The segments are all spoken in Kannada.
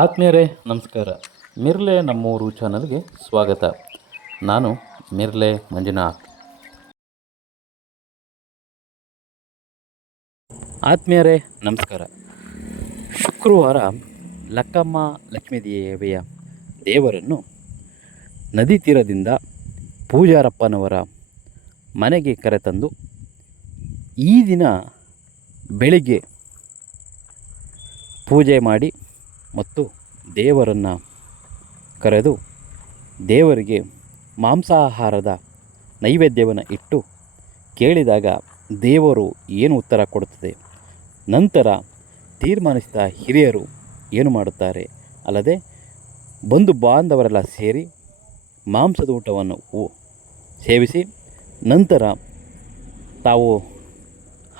ಆತ್ಮೀಯರೇ ನಮಸ್ಕಾರ. ಮಿರ್ಲೆ ನಮ್ಮೂರು ಚಾನಲ್ಗೆ ಸ್ವಾಗತ. ನಾನು ಮಿರ್ಲೆ ಮಂಜುನಾಥ್. ಆತ್ಮೀಯರೇ ನಮಸ್ಕಾರ. ಶುಕ್ರವಾರ ಲಕ್ಕಮ್ಮ ಲಕ್ಷ್ಮೀದೇವಿಯ ದೇವರನ್ನು ನದಿ ತೀರದಿಂದ ಪೂಜಾರಪ್ಪನವರ ಮನೆಗೆ ಕರೆತಂದು ಈ ದಿನ ಬೆಳಿಗ್ಗೆ ಪೂಜೆ ಮಾಡಿ ಮತ್ತು ದೇವರನ್ನು ಕರೆದು ದೇವರಿಗೆ ಮಾಂಸಾಹಾರದ ನೈವೇದ್ಯವನ್ನು ಇಟ್ಟು ಕೇಳಿದಾಗ ದೇವರು ಏನು ಉತ್ತರ ಕೊಡುತ್ತದೆ, ನಂತರ ತೀರ್ಮಾನಿಸಿದ ಹಿರಿಯರು ಏನು ಮಾಡುತ್ತಾರೆ ಅಲ್ಲದೆ ಬಂಧು ಬಾಂಧವರೆಲ್ಲ ಸೇರಿ ಮಾಂಸದ ಊಟವನ್ನು ಸೇವಿಸಿ ನಂತರ ತಾವು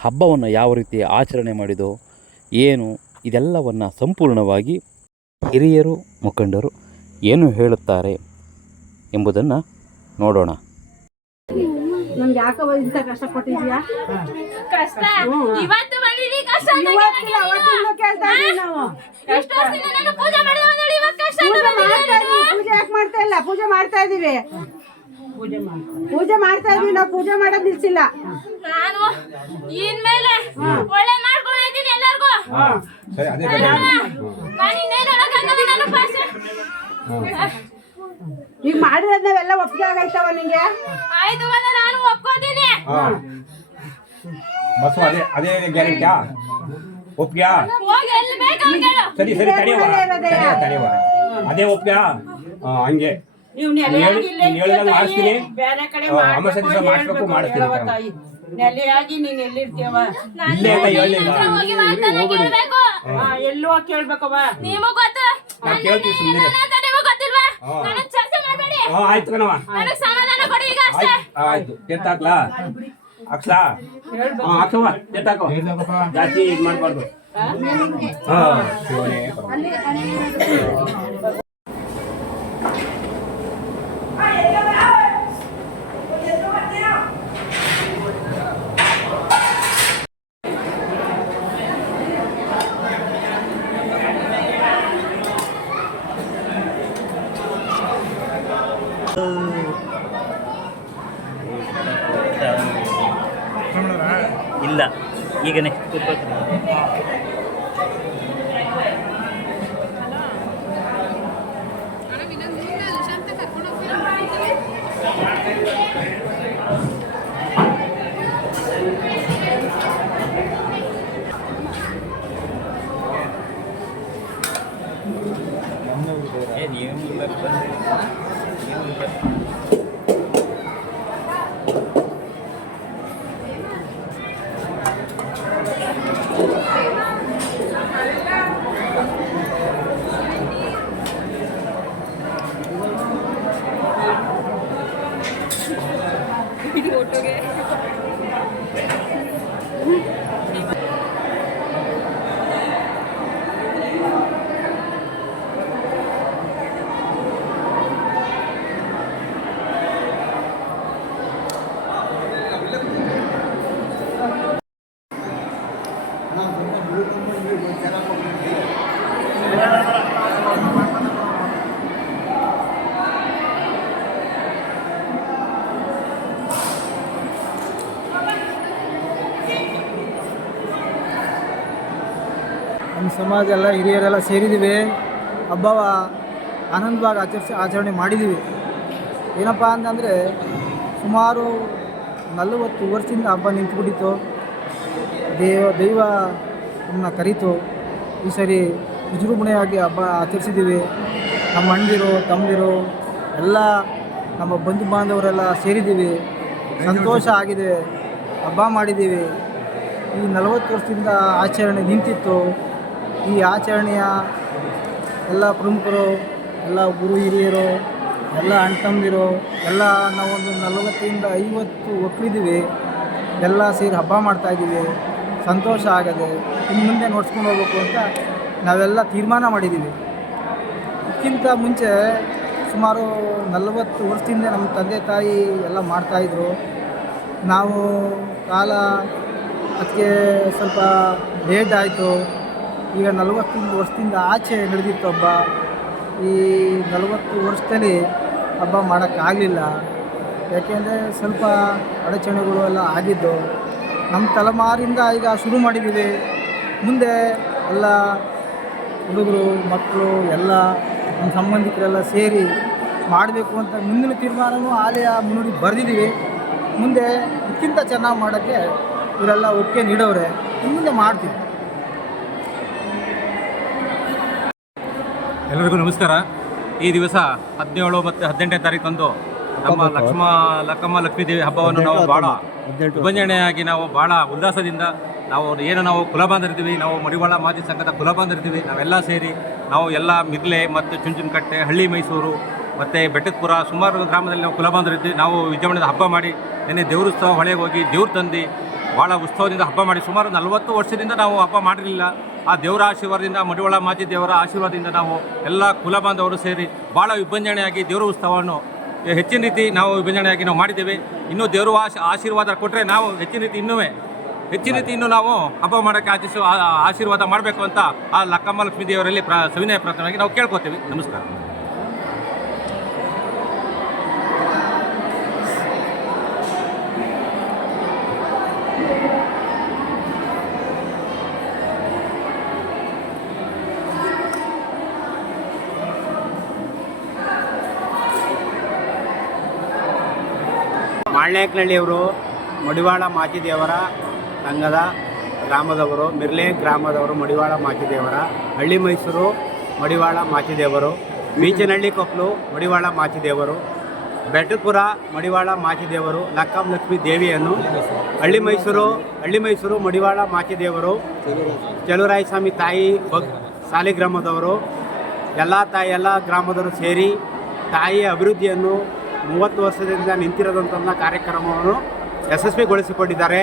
ಹಬ್ಬವನ್ನು ಯಾವ ರೀತಿ ಆಚರಣೆ ಮಾಡಿದೋ ಏನು ಇದೆಲ್ಲವನ್ನು ಸಂಪೂರ್ಣವಾಗಿ ಹಿರಿಯರು ಮುಖಂಡರು ಏನು ಹೇಳುತ್ತಾರೆ ಎಂಬುದನ್ನು ನೋಡೋಣ. ನಮ್ಗೆ ಯಾಕೋ ಇಂಥ ಕಷ್ಟಪಟ್ಟಿದ್ಯಾ? ಕಷ್ಟ ಇವತ್ತು ಬಂದಿದ್ದೀವಿ. ಕಷ್ಟ ಅಂತ ಕೇಳ್ತಾ ಇದೀವಿ ನಾವು. ಎಷ್ಟು ವರ್ಷದಿಂದ ನಾನು ಪೂಜೆ ಮಾಡಿದೆ ನೋಡಿ, ಇವತ್ತು ಕಷ್ಟ ಪೂಜೆ ಯಾಕೆ ಮಾಡ್ತಾ ಇಲ್ಲ? ಪೂಜೆ ಮಾಡ್ತಾ ಇದೀವಿ. ಪೂಜೆ ಮಾಡ್ತಾ ಇದೀವಿ. ನಾವು ಪೂಜೆ ಮಾಡೋದು ನಿಲ್ಸಿಲ್ಲ. ನಾನು ಇನ್ಮೇಲೆ ಒಳ್ಳೆ ಮಾಡ್ಕೊಂಡು ಇದ್ದೀನಿ ಎಲ್ಲರಿಗೂ. ನಾನು ಇನ್ನೇನು ಅನ್ನೋಕ್ಕಾಗಲ್ಲ. ನಾನು ಪಾಸ್ ಈಗ ಮಾಡಿರೋದ್ ನಾವೆಲ್ಲ ಒಪ್ಪಿಗೆ ಆಗೈತವ ನಿಂಗೆ? ಆಯ್ತು ಬಂದ ನಾನು ಒಪ್ಕೋತೀನಿ. ಬಸ್ ಅದೇ ಗ್ಯಾರಂಟಿಯಾ? ಒಪ್ಪಿಗೆ? ಹೋಗಿ ಎಲ್ಲಿ ಬೇಕಾದ್ರೆ ಕೇಳು. ಸರಿ ತಡೆಯುವ ಅದೇ ಒಪ್ಪಿಗೆ. ಹಂಗೆ ಹೇಳಿದಂಗೆ ಮಾಡಿಸ್ತೀನಿ. ಅಮಾವಾಸ್ಯೆ ದಿವಸ ಮಾಡಿಸ್ಬೇಕು, ಮಾಡಿಸ್ತೀನಿ. ನೆಲೆಯಾಗಿ ನೀನ್ ಎಲ್ಲಿರ್ತೀವ? ಇಲ್ಲೇ ಅಂತ ಹೇಳಿಲ್ಲ. ಹೋಗಿ ಮಾತನ್ನ ಕೇಳಬೇಕು. ಎಲ್ಲೋ ಕೇಳ್ಬೇಕವ. ನಿಮಗೂ ಗೊತ್ತು. ನಾವು ಕೇಳ್ತೀವಿ ಸುಮ್ಮನೆ. ನಿಮಗೂ ಗೊತ್ತಿಲ್ವಾ? ನಾನು ಚರ್ಚೆ ಮಾಡಬೇಡಿ. ಆಯ್ತು ಕಣವ. ನನಗೆ ಸಮಾಧಾನ ಕೊಡಿ ಈಗ ಅಷ್ಟೇ. ಆಯ್ತು ಎತ್ತಾಕ್ಲಾ? ಅಕ್ಷಾ ಅಕ್ಷವ ಎತ್ತಾಕೋ. ಜಾಸ್ತಿ ಇದು ಮಾಡಬಾರ್ದು. ಶಿವನೇ ಇಲ್ಲ ಈಗ ನೆಕ್ಸ್ಟ್ ನಮ್ಮ ಸಮಾಜ ಎಲ್ಲ ಹಿರಿಯರೆಲ್ಲ ಸೇರಿದ್ದೀವಿ. ಹಬ್ಬವ ಆನಂದವಾಗಿ ಆಚರಣೆ ಮಾಡಿದ್ದೀವಿ. ಏನಪ್ಪ ಅಂತಂದರೆ ಸುಮಾರು 40 ವರ್ಷದಿಂದ ಹಬ್ಬ ನಿಂತುಬಿಟ್ಟಿತ್ತು. ದೈವ ನಮ್ಮನ್ನ ಕರೀತು. ಈ ಸರಿ ವಿಜೃಂಭಣೆಯಾಗಿ ಹಬ್ಬ ಆಚರಿಸಿದ್ದೀವಿ. ನಮ್ಮ ಅಣ್ಣದಿರು ತಮ್ಮದಿರು ಎಲ್ಲ ನಮ್ಮ ಬಂಧು ಬಾಂಧವರೆಲ್ಲ ಸೇರಿದ್ದೀವಿ. ಸಂತೋಷ ಆಗಿದೆ. ಹಬ್ಬ ಮಾಡಿದ್ದೀವಿ. ಈ 40 ವರ್ಷದಿಂದ ಆಚರಣೆ ನಿಂತಿತ್ತು. ಈ ಆಚರಣೆಯ ಎಲ್ಲ ಪ್ರಮುಖರು, ಎಲ್ಲ ಗುರು ಹಿರಿಯರು, ಎಲ್ಲ ಅಣ್ಣ ತಮ್ಮದಿರು ಎಲ್ಲ ನಾವೊಂದು 40ರಿಂದ 50 ಒಕ್ಕಲಿದ್ದೀವಿ. ಎಲ್ಲ ಸೇರಿ ಹಬ್ಬ ಮಾಡ್ತಾಯಿದ್ದೀವಿ. ಸಂತೋಷ ಆಗದೆ ಇನ್ನು ಮುಂದೆ ನೋಡ್ಸ್ಕೊಂಡು ಹೋಗ್ಬೇಕು ಅಂತ ನಾವೆಲ್ಲ ತೀರ್ಮಾನ ಮಾಡಿದ್ದೀವಿ. ಇದಕ್ಕಿಂತ ಮುಂಚೆ ಸುಮಾರು 40 ವರ್ಷದಿಂದ ನಮ್ಮ ತಂದೆ ತಾಯಿ ಎಲ್ಲ ಮಾಡ್ತಾಯಿದ್ರು. ನಾವು ಕಾಲ ಅದಕ್ಕೆ ಸ್ವಲ್ಪ ಲೇಟ್ ಆಯಿತು. ಈಗ 40 ವರ್ಷದಿಂದ ಆಚೆ ನಡೆದಿತ್ತು ಹಬ್ಬ. ಈ 40 ವರ್ಷದಲ್ಲಿ ಹಬ್ಬ ಮಾಡೋಕ್ಕಾಗಲಿಲ್ಲ. ಯಾಕೆಂದರೆ ಸ್ವಲ್ಪ ಅಡಚಣೆಗಳು ಎಲ್ಲ ಆಗಿದ್ದು. ನಮ್ಮ ತಲೆಮಾರಿಂದ ಈಗ ಶುರು ಮಾಡಿದ್ದೀವಿ. ಮುಂದೆ ಎಲ್ಲ ಹುಡುಗರು ಮಕ್ಕಳು ಎಲ್ಲ ನಮ್ಮ ಸಂಬಂಧಿಕರೆಲ್ಲ ಸೇರಿ ಮಾಡಬೇಕು ಅಂತ ಮುಂದಿನ ತೀರ್ಮಾನವೂ ಆಲಯ ಮುನ್ನುಡಿ ಬರೆದಿದ್ದೀವಿ. ಮುಂದೆ ಇದಕ್ಕಿಂತ ಚೆನ್ನಾಗಿ ಮಾಡೋಕ್ಕೆ ಇವರೆಲ್ಲ ಒಪ್ಪಿಗೆ ನೀಡೋರೆ. ಮುಂದೆ ಮಾಡ್ತೀವಿ. ಎಲ್ಲರಿಗೂ ನಮಸ್ಕಾರ. ಈ ದಿವಸ 17 ಮತ್ತು 18ನೇ ತಾರೀಕಂದು ನಮ್ಮ ಲಕ್ಕಮ್ಮ ಲಕ್ಷ್ಮೀದೇವಿ ಹಬ್ಬವನ್ನು ನಾವು ಭಾಳ ವಿಭಜನೆಯಾಗಿ ನಾವು ಭಾಳ ಉಲ್ಲಾಸದಿಂದ ನಾವು ಕುಲಬಾಂಧರಿದ್ದೀವಿ. ನಾವು ಮಡಿವಾಳ ಮಾಜಿ ಸಂಘದ ಕುಲಬಾಂಧರಿದ್ದೀವಿ. ನಾವೆಲ್ಲ ಸೇರಿ ನಾವು ಎಲ್ಲ ಮಿರ್ಲೆ ಮತ್ತು ಚುಂಚನಕಟ್ಟೆ, ಹಳ್ಳಿ ಮೈಸೂರು ಮತ್ತು ಬೆಟ್ಟದಪುರ ಸುಮಾರು ಗ್ರಾಮದಲ್ಲಿ ನಾವು ಕುಲಬಾಂಧರಿದ್ದೀವಿ. ನಾವು ವಿಜೃಂಭಣೆಯಿಂದ ಹಬ್ಬ ಮಾಡಿ ನಿನ್ನೆ ದೇವರೋತ್ಸವ ಹೊಳೆಗೆ ಹೋಗಿ ದೇವ್ರು ತಂದು ಭಾಳ ಉತ್ಸವದಿಂದ ಹಬ್ಬ ಮಾಡಿ ಸುಮಾರು 40 ವರ್ಷದಿಂದ ನಾವು ಹಬ್ಬ ಮಾಡಿರಲಿಲ್ಲ. ಆ ದೇವರ ಆಶೀರ್ವಾದದಿಂದ, ಮಡಿವಾಳ ಮಾಜಿ ದೇವರ ಆಶೀರ್ವಾದದಿಂದ ನಾವು ಎಲ್ಲ ಕುಲಬಾಂಧವರು ಸೇರಿ ಭಾಳ ವಿಭಜನೆಯಾಗಿ ದೇವರ ಉತ್ಸವವನ್ನು ಹೆಚ್ಚಿನ ರೀತಿ ನಾವು ವಿಭಜನೆಯಾಗಿ ನಾವು ಮಾಡಿದ್ದೇವೆ. ಇನ್ನೂ ದೇವರು ಆಶೀರ್ವಾದ ಕೊಟ್ಟರೆ ನಾವು ಹೆಚ್ಚಿನ ರೀತಿ ಇನ್ನೂ ನಾವು ಹಬ್ಬ ಮಾಡೋಕ್ಕೆ ಆಶೀರ್ವಾದ ಮಾಡಬೇಕು ಅಂತ ಆ ಲಕ್ಕಮ್ಮ ಲಕ್ಷ್ಮೀ ದೇವರಲ್ಲಿ ಸವಿನಯ ಪ್ರಾರ್ಥನೆಯಾಗಿ ನಾವು ಕೇಳ್ಕೊತೀವಿ. ನಮಸ್ಕಾರ. ಮಾಳ್ನಾಯಕನಹಳ್ಳಿಯವರು ಮಡಿವಾಳ ಮಾಚಿದೇವರ ಸಂಘದ ಗ್ರಾಮದವರು, ಮಿರ್ಲೆ ಗ್ರಾಮದವರು ಮಡಿವಾಳ ಮಾಚಿದೇವರ, ಹಳ್ಳಿ ಮೈಸೂರು ಮಡಿವಾಳ ಮಾಚಿದೇವರು, ಬೀಚನಹಳ್ಳಿ ಕೊಪ್ಪಲು ಮಡಿವಾಳ ಮಾಚಿದೇವರು, ಬೆಟ್ಟದಪುರ ಮಡಿವಾಳ ಮಾಚಿದೇವರು, ಲಕ್ಕಮ್ಮ ಲಕ್ಷ್ಮೀ ದೇವಿಯನ್ನು ಹಳ್ಳಿ ಮೈಸೂರು ಮಡಿವಾಳ ಮಾಚಿದೇವರು, ಚಲುವರಾಯ ಸ್ವಾಮಿ ತಾಯಿ ಸಾಲಿಗ್ರಾಮದವರು ಎಲ್ಲ ಗ್ರಾಮದವರು ಸೇರಿ ತಾಯಿಯ ಅಭಿವೃದ್ಧಿಯನ್ನು 30 ವರ್ಷದಿಂದ ನಿಂತಿರೋದಂಥ ಕಾರ್ಯಕ್ರಮವನ್ನು ಯಶಸ್ವಿಗೊಳಿಸಿಕೊಂಡಿದ್ದಾರೆ.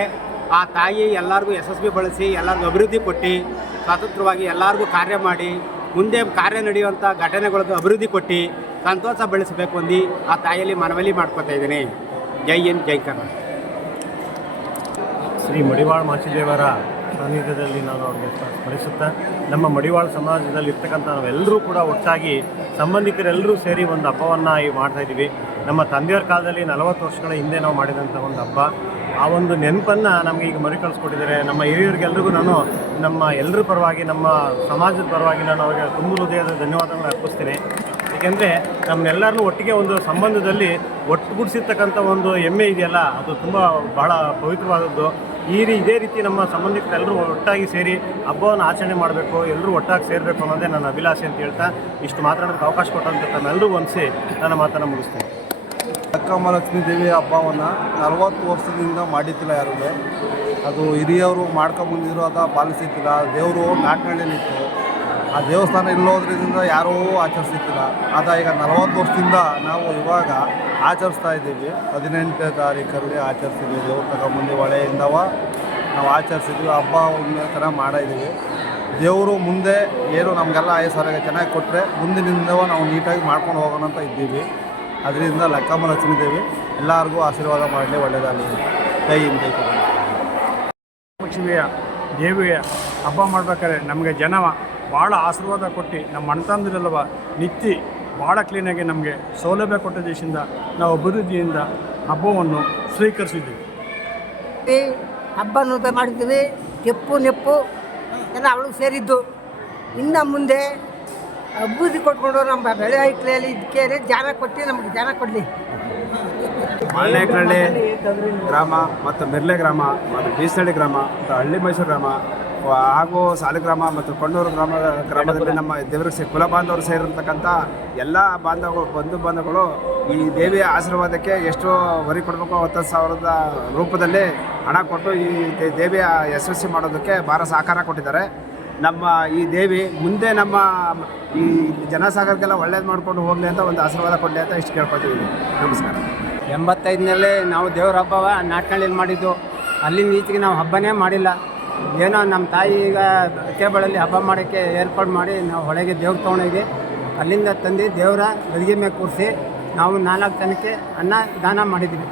ಆ ತಾಯಿ ಎಲ್ಲರಿಗೂ ಯಶಸ್ವಿಗೊಳಿಸಿ ಎಲ್ಲರಿಗೂ ಅಭಿವೃದ್ಧಿ ಕೊಟ್ಟು ಸ್ವತಂತ್ರವಾಗಿ ಎಲ್ಲರಿಗೂ ಕಾರ್ಯ ಮಾಡಿ ಮುಂದೆ ಕಾರ್ಯ ನಡೆಯುವಂಥ ಘಟನೆಗಳಿಗೂ ಅಭಿವೃದ್ಧಿ ಕೊಟ್ಟು ಸಂತೋಷ ಬೆಳೆಸಬೇಕು ಅಂದು ಆ ತಾಯಿಯಲ್ಲಿ ಮನವಿ ಮಾಡ್ಕೊತಾ ಇದ್ದೀನಿ. ಜೈ ಹಿಂದ್, ಜೈ ಕರ್ನಾಟಕ. ಶ್ರೀ ಮಡಿವಾಳ ಮಾಚಿದೇವರ ಸಾನ್ನಿಧ್ಯದಲ್ಲಿ ನಾನು ಅವರಿಗೆ ಸ್ಮರಿಸುತ್ತಾ, ನಮ್ಮ ಮಡಿವಾಳ ಸಮಾಜದಲ್ಲಿ ಇರ್ತಕ್ಕಂಥ ನಾವೆಲ್ಲರೂ ಕೂಡ ಒಟ್ಟಾಗಿ ಸಂಬಂಧಿಕರೆಲ್ಲರೂ ಸೇರಿ ಒಂದು ಹಬ್ಬವನ್ನು ಮಾಡ್ತಾಯಿದ್ದೀವಿ. ನಮ್ಮ ತಂದೆಯವ್ರ ಕಾಲದಲ್ಲಿ 40 ವರ್ಷಗಳ ಹಿಂದೆ ನಾವು ಮಾಡಿದಂಥ ಒಂದು ಹಬ್ಬ. ಆ ಒಂದು ನೆನಪನ್ನು ನಮಗೆ ಈಗ ಮರುಕಳಿಸ್ಕೊಟ್ಟಿದ್ದಾರೆ. ನಮ್ಮ ಹಿರಿಯರಿಗೆಲ್ರಿಗೂ ನಾನು ನಮ್ಮ ಎಲ್ಲರ ಪರವಾಗಿ, ನಮ್ಮ ಸಮಾಜದ ಪರವಾಗಿ ನಾನು ಅವರಿಗೆ ತುಂಬ ಹೃದಯದ ಧನ್ಯವಾದಗಳನ್ನು ಅರ್ಪಿಸ್ತೀನಿ. ಏಕೆಂದರೆ ನಮ್ಮನ್ನೆಲ್ಲರನ್ನೂ ಒಟ್ಟಿಗೆ ಒಂದು ಸಂಬಂಧದಲ್ಲಿ ಒಟ್ಟುಗೂಡಿಸಿರ್ತಕ್ಕಂಥ ಒಂದು ಹೆಮ್ಮೆ ಇದೆಯಲ್ಲ, ಅದು ತುಂಬ ಬಹಳ ಪವಿತ್ರವಾದದ್ದು. ಇದೇ ರೀತಿ ನಮ್ಮ ಸಂಬಂಧಿಕರೆಲ್ಲರೂ ಒಟ್ಟಾಗಿ ಸೇರಿ ಹಬ್ಬವನ್ನು ಆಚರಣೆ ಮಾಡಬೇಕು, ಎಲ್ಲರೂ ಒಟ್ಟಾಗಿ ಸೇರಬೇಕು ಅನ್ನೋದೇ ನನ್ನ ಅಭಿಲಾಷೆ ಅಂತ ಹೇಳ್ತಾ ಇಷ್ಟು ಮಾತಾಡೋದಕ್ಕೆ ಅವಕಾಶ ಕೊಟ್ಟಂತ ತಮ್ಮೆಲ್ಲರೂ ಹೊಂದಿಸಿ ನನ್ನ ಮಾತನ್ನು ಮುಗಿಸ್ತೇನೆ. ಲಕ್ಕಮ್ಮ ಲಕ್ಷ್ಮೀ ದೇವಿ ಹಬ್ಬವನ್ನು 40 ವರ್ಷದಿಂದ ಮಾಡಿದ್ದಿಲ್ಲ ಯಾರೂ. ಅದು ಹಿರಿಯವರು ಮಾಡ್ಕೊಂಬಂದಿದ್ರು, ಅದು ಪಾಲಿಸಿತ್ತಿಲ್ಲ. ದೇವರು ನಾಟ್ನಳ್ಳಿಲಿತ್ತು. ಆ ದೇವಸ್ಥಾನ ಇಲ್ಲೋದ್ರಿಂದ ಯಾರೂ ಆಚರಿಸಿತ್ತಿಲ್ಲ. ಈಗ 40 ವರ್ಷದಿಂದ ನಾವು ಇವಾಗ ಆಚರಿಸ್ತಾ ಇದ್ದೀವಿ. 18ನೇ ತಾರೀಕಲ್ಲಿ ಆಚರಿಸಿದ್ವಿ. ದೇವ್ರು ತಗೊಂಬಂದು ಹೊಳೆಯಿಂದವ ನಾವು ಆಚರಿಸಿದ್ವಿ. ಹಬ್ಬ ಒಂದು ಚೆನ್ನಾಗಿ ಮಾಡಿದ್ದೀವಿ. ದೇವರು ಮುಂದೆ ಏನು ನಮಗೆಲ್ಲ ಆಯಸ್ಸಾರಾಗ ಚೆನ್ನಾಗಿ ಕೊಟ್ಟರೆ ಮುಂದಿನಿಂದವ ನಾವು ನೀಟಾಗಿ ಮಾಡ್ಕೊಂಡು ಹೋಗೋಣ ಅಂತ ಇದ್ದೀವಿ. ಅದರಿಂದ ಲಕ್ಕಮ್ಮ ಲಕ್ಷ್ಮೀ ದೇವಿ ಎಲ್ಲರಿಗೂ ಆಶೀರ್ವಾದ ಮಾಡಲಿ, ಒಳ್ಳೆಯದಾಗಲಿ. ಜೈ ಹಿಂದ್, ಜೈ ಕರ್ನಾಟಕ. ಲಕ್ಷ್ಮಿಯ ದೇವಿಯ ಹಬ್ಬ ಮಾಡ್ಬೇಕಾದ್ರೆ ನಮಗೆ ಜನ ಭಾಳ ಆಶೀರ್ವಾದ ಕೊಟ್ಟು ನಮ್ಮ ಅಣ್ಣತಂದಿರಲ್ವ ನಿತ್ಯ ಭಾಳ ಕ್ಲೀನಾಗಿ ನಮಗೆ ಸೌಲಭ್ಯ ಕೊಟ್ಟ ದೇಶದಿಂದ ನಾವು ಅಭಿವೃದ್ಧಿಯಿಂದ ಹಬ್ಬವನ್ನು ಸ್ವೀಕರಿಸಿದ್ದೀವಿ. ಹಬ್ಬ ಮಾಡಿದ್ದೀವಿ. ಕೆಪ್ಪು ನೆಪ್ಪು ಎಲ್ಲ ಅವಳಿಗೆ ಸೇರಿದ್ದು. ಇನ್ನು ಮುಂದೆ ಅಭಿವೃದ್ಧಿ ಕೊಟ್ಕೊಂಡು ನಮ್ಮ ಬೆಳೆ ಐಕ್ಲೆಯಲ್ಲಿ ಇದಕ್ಕೆ ಜಾಗ ಕೊಟ್ಟು ನಮಗೆ ಜಾಗ ಕೊಡಲಿ. ಮಾಳ್ನಾಯಕನಹಳ್ಳಿ ಗ್ರಾಮ ಮತ್ತು ಮಿರ್ಲೆ ಗ್ರಾಮ ಮತ್ತು ಬೀಸನಹಳ್ಳಿ ಗ್ರಾಮ ಮತ್ತು ಹಳ್ಳಿ ಮೈಸೂರು ಗ್ರಾಮ ಹಾಗೂ ಸಾಲಿಗ್ರಾಮ ಮತ್ತು ಕೊಂಡೂರು ಗ್ರಾಮದಲ್ಲಿ ನಮ್ಮ ದೇವರಿಗೆ ಕುಲ ಬಾಂಧವರು ಸೇರಿರ್ತಕ್ಕಂಥ ಎಲ್ಲ ಬಂಧು ಬಾಂಧವಗಳು ಈ ದೇವಿಯ ಆಶೀರ್ವಾದಕ್ಕೆ ಎಷ್ಟು ಹೊರೆ ಕೊಡಬೇಕು 10,000 ರೂಪದಲ್ಲಿ ಹಣ ಕೊಟ್ಟು ಈ ದೇವಿಯ ಯಶಸ್ವಿ ಮಾಡೋದಕ್ಕೆ ಭಾಳ ಸಹಕಾರ ಕೊಟ್ಟಿದ್ದಾರೆ. ನಮ್ಮ ಈ ದೇವಿ ಮುಂದೆ ನಮ್ಮ ಈ ಜನಸಾಗರಕ್ಕೆಲ್ಲ ಒಳ್ಳೇದು ಮಾಡಿಕೊಂಡು ಹೋಗಲಿ ಅಂತ ಒಂದು ಆಶೀರ್ವಾದ ಕೊಡಲಿ ಅಂತ ಇಷ್ಟು ಕೇಳ್ಕೊತೀವಿ. ನಮಸ್ಕಾರ. 85ನಲ್ಲಿ ನಾವು ದೇವ್ರ ಹಬ್ಬ ನಾಟ್ನಳ್ಳಿಯಲ್ಲಿ ಮಾಡಿದ್ದು. ಅಲ್ಲಿಂದ ಈಚೆಗೆ ನಾವು ಹಬ್ಬನೇ ಮಾಡಿಲ್ಲ. ಏನೋ ನಮ್ಮ ತಾಯಿ ಈಗ ಕೇಬಳಲ್ಲಿ ಹಬ್ಬ ಮಾಡೋಕ್ಕೆ ಏರ್ಪಾಡು ಮಾಡಿ ನಾವು ಹೊಳೆಗೆ ದೇವ್ರು ತೊಗೊಂಡೋಗಿ ಅಲ್ಲಿಂದ ತಂದು ದೇವರ ಗದಿಗೆ ಮೇಲೆ ಕೂರಿಸಿ ನಾವು 4 ಜನಕ್ಕೆ ಅನ್ನ ದಾನ ಮಾಡಿದ್ದೀವಿ.